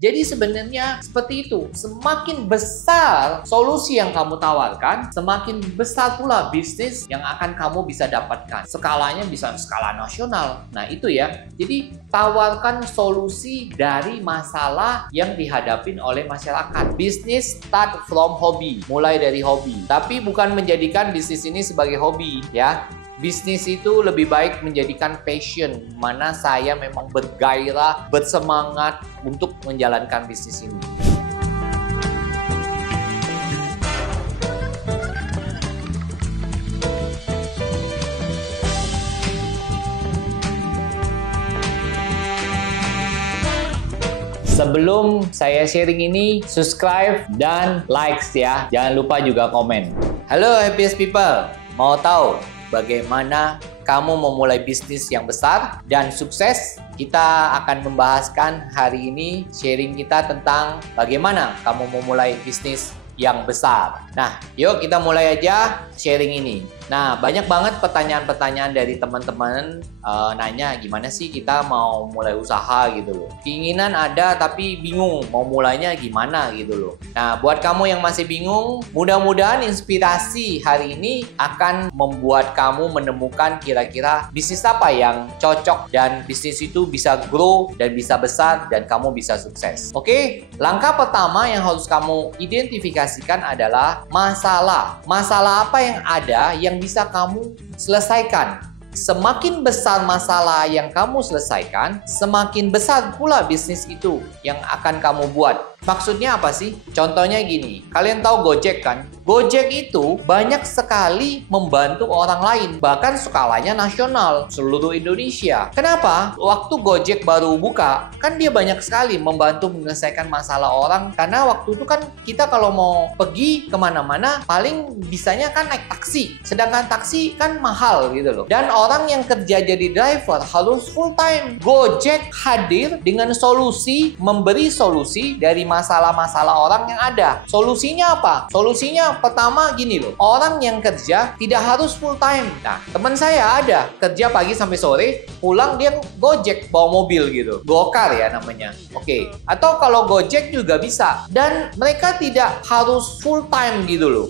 Jadi sebenarnya seperti itu. Semakin besar solusi yang kamu tawarkan, semakin besar pula bisnis yang akan kamu bisa dapatkan. Skalanya bisa skala nasional. Nah itu ya. Jadi tawarkan solusi dari masalah yang dihadapin oleh masyarakat. Bisnis start from hobi. Mulai dari hobi. Tapi bukan menjadikan bisnis ini sebagai hobi ya. Bisnis itu lebih baik menjadikan passion, mana saya memang bergairah, bersemangat untuk menjalankan bisnis ini. Sebelum saya sharing ini, subscribe dan likes ya. Jangan lupa juga komen. Halo Happiest People, mau tahu bagaimana kamu memulai bisnis yang besar dan sukses? Kita akan membahaskan hari ini sharing kita tentang bagaimana kamu memulai bisnis yang besar. Nah, yuk kita mulai aja sharing ini. Nah, banyak banget pertanyaan-pertanyaan dari teman-teman nanya gimana sih kita mau mulai usaha gitu loh. Keinginan ada tapi bingung mau mulainya gimana gitu loh. Nah, buat kamu yang masih bingung, mudah-mudahan inspirasi hari ini akan membuat kamu menemukan kira-kira bisnis apa yang cocok dan bisnis itu bisa grow dan bisa besar dan kamu bisa sukses. Oke, langkah pertama yang harus kamu identifikasikan adalah masalah. Masalah apa yang ada yang bisa kamu selesaikan. Semakin besar masalah yang kamu selesaikan, semakin besar pula bisnis itu yang akan kamu buat. Maksudnya apa sih? Contohnya gini, kalian tahu Gojek kan? Gojek itu banyak sekali membantu orang lain, bahkan skalanya nasional, seluruh Indonesia. Kenapa? Waktu Gojek baru buka, kan dia banyak sekali membantu menyelesaikan masalah orang, karena waktu itu kan kita kalau mau pergi kemana-mana, paling bisanya kan naik taksi, sedangkan taksi kan mahal gitu loh. Dan orang yang kerja jadi driver harus full time. Gojek hadir dengan solusi, memberi solusi dari masalah-masalah orang yang ada. Solusinya apa? Solusinya pertama gini loh. Orang yang kerja tidak harus full time. Nah, teman saya ada kerja pagi sampai sore, pulang dia Gojek bawa mobil gitu. Gokar ya namanya. Oke. Atau kalau Gojek juga bisa. Dan mereka tidak harus full time gitu loh.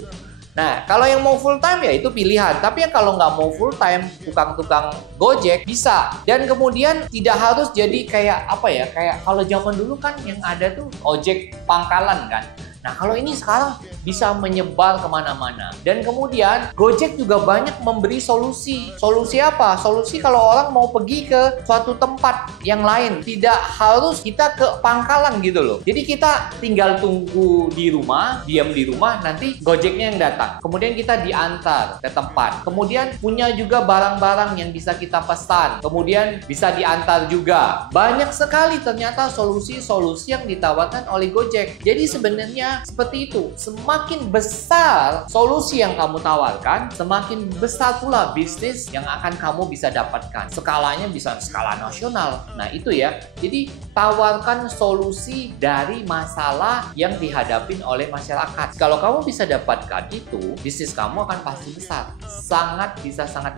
Nah, kalau yang mau full time ya itu pilihan. Tapi yang kalau nggak mau full time, tukang-tukang Gojek bisa. Dan kemudian tidak harus jadi kayak apa ya? Kayak kalau zaman dulu kan yang ada tuh ojek pangkalan kan. Nah, kalau ini sekarang bisa menyebar kemana-mana. Dan kemudian Gojek juga banyak memberi solusi. Solusi apa? Solusi kalau orang mau pergi ke suatu tempat yang lain. Tidak harus kita ke pangkalan gitu loh. Jadi kita tinggal tunggu di rumah, diam di rumah, nanti Gojeknya yang datang. Kemudian kita diantar ke tempat. Kemudian punya juga barang-barang yang bisa kita pesan. Kemudian bisa diantar juga. Banyak sekali ternyata solusi-solusi yang ditawarkan oleh Gojek. Jadi sebenarnya seperti itu. Semakin besar solusi yang kamu tawarkan, semakin besar pula bisnis yang akan kamu bisa dapatkan. Skalanya bisa skala nasional. Nah itu ya. Jadi tawarkan solusi dari masalah yang dihadapin oleh masyarakat. Kalau kamu bisa dapatkan itu, bisnis kamu akan pasti besar. Sangat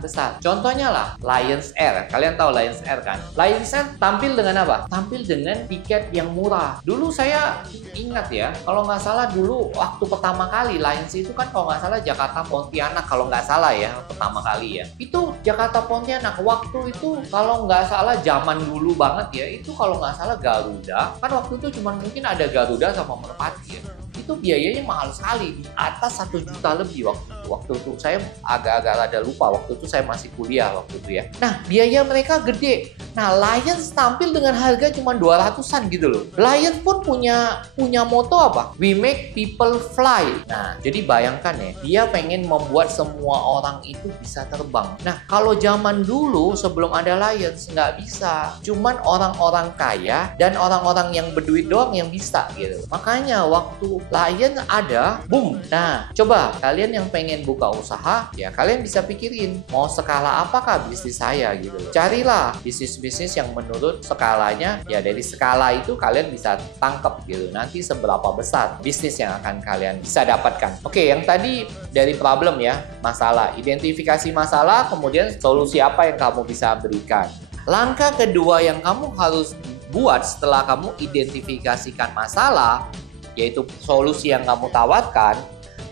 besar. Contohnya lah, Lions Air. Kalian tahu Lions Air kan? Lions Air tampil dengan apa? Tampil dengan tiket yang murah. Dulu saya ingat ya, kalau nggak salah dulu waktu pertama kali Lions itu kan kalau nggak salah Jakarta Pontianak, kalau nggak salah ya pertama kali ya. Itu Jakarta Pontianak waktu itu kalau nggak salah zaman dulu banget ya, itu kalau nggak salah Garuda. Kan waktu itu cuma mungkin ada Garuda sama Merpati ya. Itu biayanya mahal sekali, di atas 1 juta lebih waktu itu. Saya agak-agak rada lupa, waktu itu saya masih kuliah waktu itu ya. Nah, biaya mereka gede. Nah, Lions tampil dengan harga cuma 200-an gitu loh. Lions pun punya moto apa? We make people fly. Nah, jadi bayangkan ya, dia pengen membuat semua orang itu bisa terbang. Nah, kalau zaman dulu sebelum ada Lions nggak bisa. Cuman orang-orang kaya dan orang-orang yang berduit doang yang bisa gitu. Makanya waktu Lion ada, boom. Nah, coba kalian yang pengen buka usaha, ya kalian bisa pikirin mau skala apakah bisnis saya gitu loh. Carilah bisnis-bisnis yang menurut skalanya, ya dari skala itu kalian bisa tangkap gitu. Nanti seberapa besar bisnis yang akan kalian bisa dapatkan. Oke, yang tadi dari problem ya, masalah. Identifikasi masalah, kemudian solusi apa yang kamu bisa berikan. Langkah kedua yang kamu harus buat setelah kamu identifikasikan masalah, yaitu solusi yang kamu tawarkan,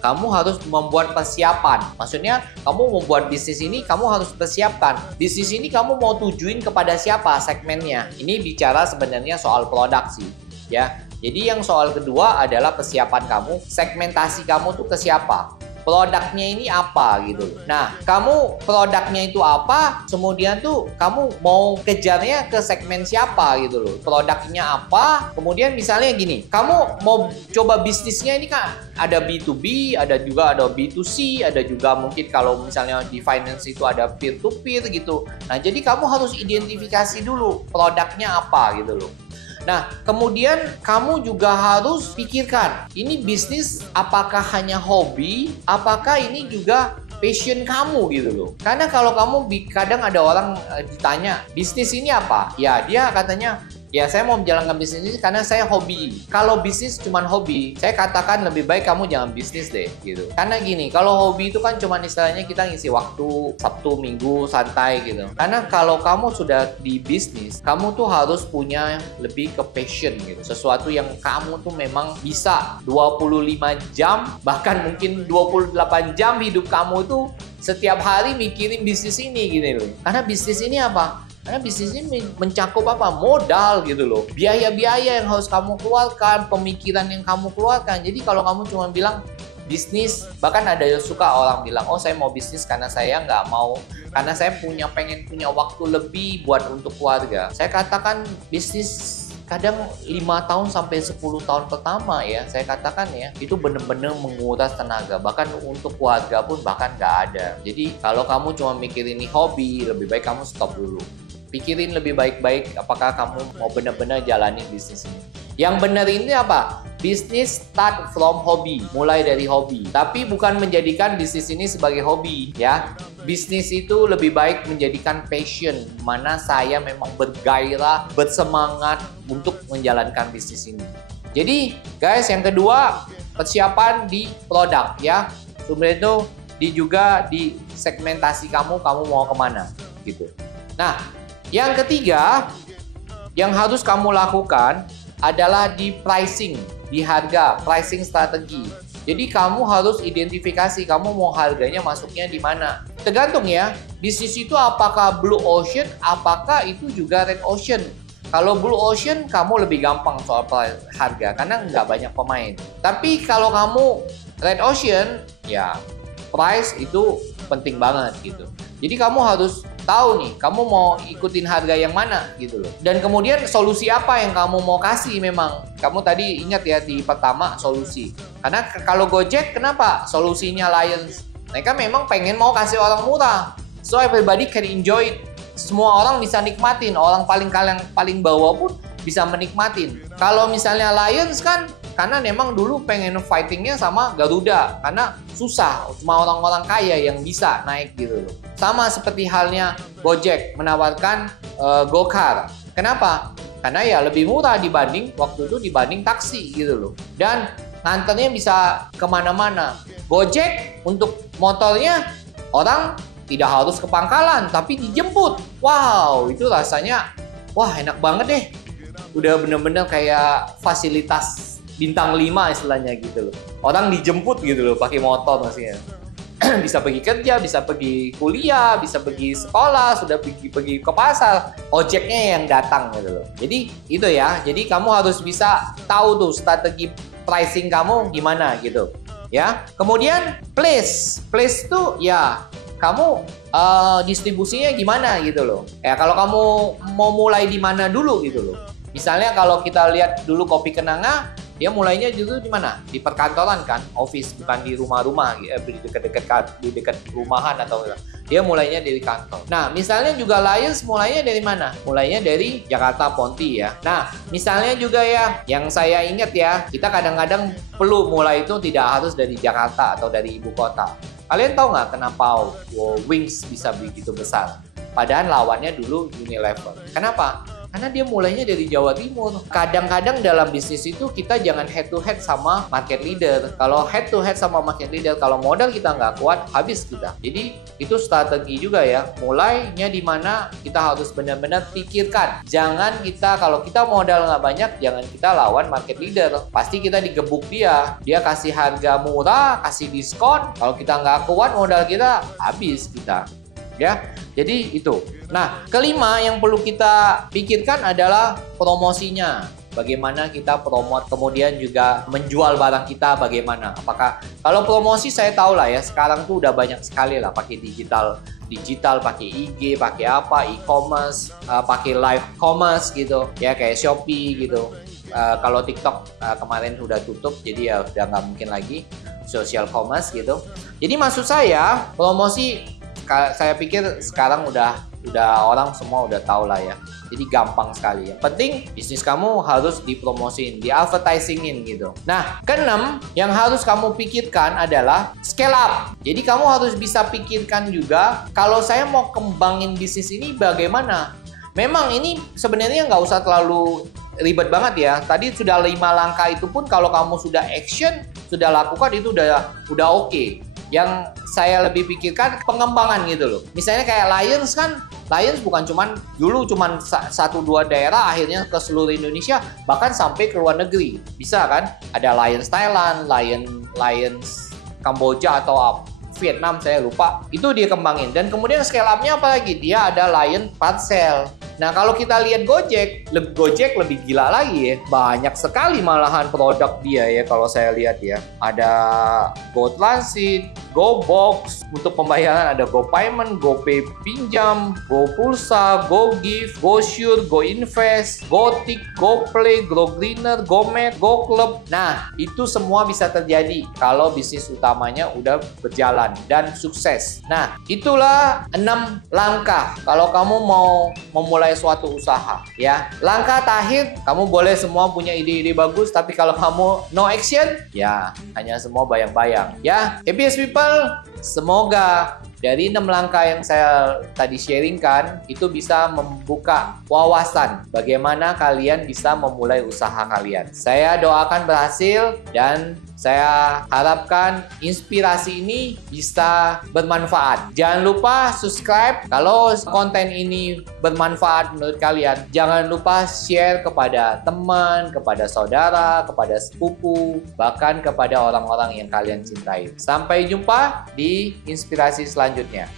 kamu harus membuat persiapan. Maksudnya, kamu membuat bisnis ini, kamu harus persiapkan. Bisnis ini kamu mau tujuin kepada siapa segmennya. Ini bicara sebenarnya soal produk sih, ya. Jadi yang soal kedua adalah persiapan kamu, segmentasi kamu tuh ke siapa. Produknya ini apa gitu. Nah, kamu produknya itu apa, kemudian tuh kamu mau kejarnya ke segmen siapa gitu loh. Produknya apa, kemudian misalnya gini, kamu mau coba bisnisnya ini kan ada B2B, ada juga ada B2C, ada juga mungkin kalau misalnya di finance itu ada peer-to-peer gitu. Nah, jadi kamu harus identifikasi dulu produknya apa gitu loh. Nah, kemudian kamu juga harus pikirkan, ini bisnis apakah hanya hobi, apakah ini juga passion kamu gitu loh. Karena kalau kamu kadang ada orang ditanya, bisnis ini apa? Ya, dia katanya, ya saya mau menjalankan bisnis ini karena saya hobi. Kalau bisnis cuma hobi, saya katakan lebih baik kamu jangan bisnis deh gitu. Karena gini, kalau hobi itu kan cuma istilahnya kita ngisi waktu Sabtu, Minggu, santai gitu. Karena kalau kamu sudah di bisnis, kamu tuh harus punya lebih ke passion gitu. Sesuatu yang kamu tuh memang bisa 25 jam, bahkan mungkin 28 jam hidup kamu tuh setiap hari mikirin bisnis ini gitu loh. Karena bisnis ini apa? Karena bisnis ini mencakup apa? Modal gitu loh. Biaya-biaya yang harus kamu keluarkan, pemikiran yang kamu keluarkan. Jadi kalau kamu cuma bilang bisnis, bahkan ada yang suka orang bilang, oh saya mau bisnis karena saya nggak mau, karena saya pengen punya waktu lebih buat untuk keluarga. Saya katakan bisnis kadang 5 tahun sampai 10 tahun pertama ya, saya katakan ya, itu benar-benar menguras tenaga. Bahkan untuk keluarga pun bahkan nggak ada. Jadi kalau kamu cuma mikirin ini hobi, lebih baik kamu stop dulu. Pikirin lebih baik-baik apakah kamu mau benar-benar jalani bisnis ini. Yang benar ini apa? Bisnis start from hobi, mulai dari hobi. Tapi bukan menjadikan bisnis ini sebagai hobi ya. Bisnis itu lebih baik menjadikan passion, mana saya memang bergairah, bersemangat untuk menjalankan bisnis ini. Jadi guys, yang kedua, persiapan di produk ya. Kemudian itu juga di segmentasi kamu mau kemana gitu. Nah, yang ketiga yang harus kamu lakukan adalah di pricing, di harga, pricing strategi. Jadi kamu harus identifikasi kamu mau harganya masuknya di mana. Tergantung ya, bisnis itu apakah blue ocean, apakah itu juga red ocean. Kalau blue ocean kamu lebih gampang soal harga karena nggak banyak pemain. Tapi kalau kamu red ocean, ya price itu penting banget gitu. Jadi kamu harus tahu nih, kamu mau ikutin harga yang mana gitu loh. Dan kemudian solusi apa yang kamu mau kasih memang. Kamu tadi ingat ya di pertama solusi. Karena kalau Gojek kenapa? Solusinya Lions. Mereka memang pengen mau kasih orang murah. So everybody can enjoy it. Semua orang bisa nikmatin. Orang paling bawah pun bisa menikmatin. Kalau misalnya Lions kan karena memang dulu pengen fightingnya sama Garuda karena susah, cuma orang-orang kaya yang bisa naik gitu loh. Sama seperti halnya Gojek menawarkan Gokar. Kenapa? Karena ya lebih murah dibanding taksi gitu loh. Dan nganternya bisa kemana-mana. Gojek untuk motornya orang tidak harus ke pangkalan tapi dijemput. Wow, itu rasanya wah enak banget deh. Udah bener-bener kayak fasilitas bintang 5 istilahnya gitu loh. Orang dijemput gitu loh pakai motor maksudnya. Bisa pergi kerja, bisa pergi kuliah, bisa pergi sekolah, sudah pergi ke pasar, ojeknya yang datang gitu loh. Jadi itu ya. Jadi kamu harus bisa tahu tuh strategi pricing kamu gimana gitu. Ya. Kemudian place tuh ya kamu distribusinya gimana gitu loh. Ya kalau kamu mau mulai di mana dulu gitu loh. Misalnya kalau kita lihat dulu Kopi Kenanga, dia mulainya justru di mana? Di perkantoran kan, office, bukan di rumah-rumah, di dekat rumahan atau dia mulainya dari kantor. Nah, misalnya juga Lions mulainya dari mana? Mulainya dari Jakarta Ponti ya. Nah, misalnya juga ya, yang saya ingat ya, kita kadang-kadang perlu mulai itu tidak harus dari Jakarta atau dari ibu kota. Kalian tahu nggak kenapa Wings bisa begitu besar? Padahal lawannya dulu Unilever. Kenapa? Karena dia mulainya dari Jawa Timur. Kadang-kadang dalam bisnis itu kita jangan head to head sama market leader. Kalau head to head sama market leader, kalau modal kita nggak kuat, habis kita. Jadi itu strategi juga ya. Mulainya di mana kita harus benar-benar pikirkan. Jangan kita, kalau kita modal nggak banyak, jangan kita lawan market leader. Pasti kita digebuk dia. Dia kasih harga murah, kasih diskon. Kalau kita nggak kuat modal kita, habis kita. Ya, jadi itu. Nah, kelima yang perlu kita pikirkan adalah promosinya. Bagaimana kita promote, kemudian juga menjual barang kita bagaimana. Apakah kalau promosi saya tahu lah ya, sekarang tuh udah banyak sekali lah pakai digital, pakai IG, pakai apa, e-commerce, pakai live commerce gitu, ya kayak Shopee gitu. Kalau TikTok kemarin udah tutup, jadi ya udah nggak mungkin lagi social commerce gitu. Jadi maksud saya promosi, saya pikir sekarang udah orang semua udah tahu lah ya. Jadi gampang sekali. Yang penting bisnis kamu harus dipromosiin, di advertisingin gitu. Nah, keenam yang harus kamu pikirkan adalah scale up. Jadi kamu harus bisa pikirkan juga, kalau saya mau kembangin bisnis ini bagaimana. Memang ini sebenarnya nggak usah terlalu ribet banget ya. Tadi sudah 5 langkah itu pun kalau kamu sudah action, sudah lakukan itu udah oke. Yang saya lebih pikirkan pengembangan gitu loh. Misalnya kayak Lions kan, Lions bukan dulu cuman 1-2 daerah, akhirnya ke seluruh Indonesia, bahkan sampai ke luar negeri. Bisa kan? Ada Lions Thailand, Lions Kamboja atau Vietnam, saya lupa. Itu dia kembangin. Dan kemudian scale up-nya apa lagi? Dia ada Lion Parcel. Nah, kalau kita lihat Gojek lebih gila lagi ya. Banyak sekali malahan produk dia ya kalau saya lihat ya. Ada Go Transit, Go Box, untuk pembayaran ada Go Payment, Go Pay Pinjam, Go Pulsa, Go Gift, Go Sure, Go Invest, Go Tik, Go Play, Go Greener, Go Med, Go Club. Nah, itu semua bisa terjadi kalau bisnis utamanya udah berjalan dan sukses. Nah, itulah 6 langkah kalau kamu mau memulai suatu usaha ya. Langkah terakhir, kamu boleh semua punya ide-ide bagus, tapi kalau kamu no action, ya hanya semua bayang-bayang ya. Happy people, semoga dari 6 langkah yang saya tadi sharingkan itu bisa membuka wawasan bagaimana kalian bisa memulai usaha kalian. Saya doakan berhasil dan saya harapkan inspirasi ini bisa bermanfaat. Jangan lupa subscribe kalau konten ini bermanfaat menurut kalian. Jangan lupa share kepada teman, kepada saudara, kepada sepupu, bahkan kepada orang-orang yang kalian cintai. Sampai jumpa di inspirasi selanjutnya.